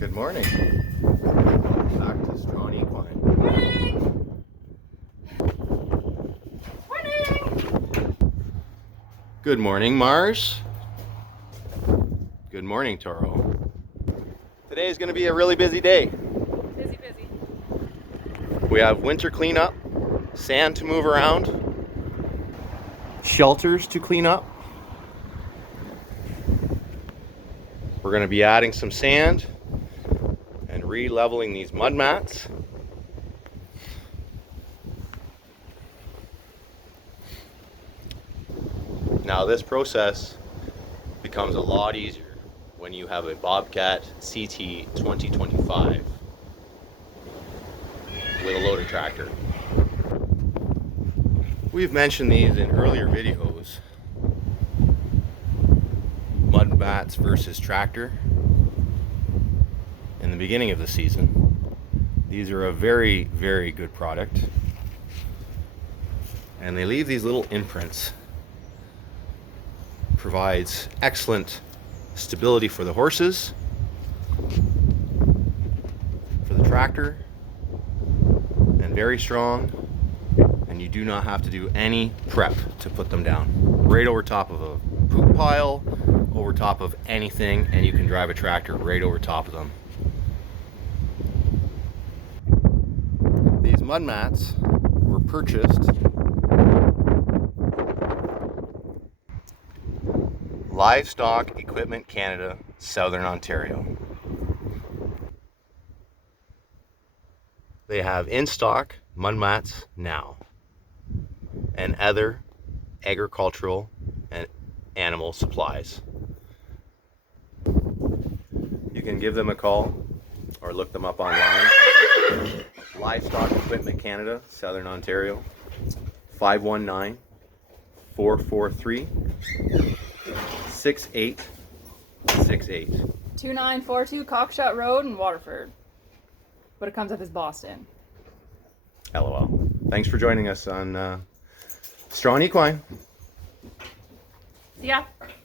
Good morning. Welcome back to Strong Equine. Morning! Morning! Good morning, Mars. Good morning, Toro. Today is going to be a really busy day. Busy. We have winter cleanup, sand to move around, shelters to clean up. We're going to be adding some sand and re-leveling these mud mats. Now this process becomes a lot easier when you have a Bobcat CT 2025 with a loader tractor. We've mentioned these in earlier videos. Mud mats versus tractor. In the beginning of the season, these are a very, very good product. And they leave these little imprints. Provides excellent stability for the horses, for the tractor, and very strong. And you do not have to do any prep to put them down. Right over top of a poop pile, over top of anything, and you can drive a tractor right over top of them. These mud mats were purchased Livestock Equipment Canada, Southern Ontario. They have in stock mud mats now and other agricultural and animal supplies. You can give them a call or look them up online. Livestock Equipment Canada, Southern Ontario, 519-443-6868. 2942 Cockshot Road in Waterford. But it comes up as Boston. LOL. Thanks for joining us on Strong Equine. See ya.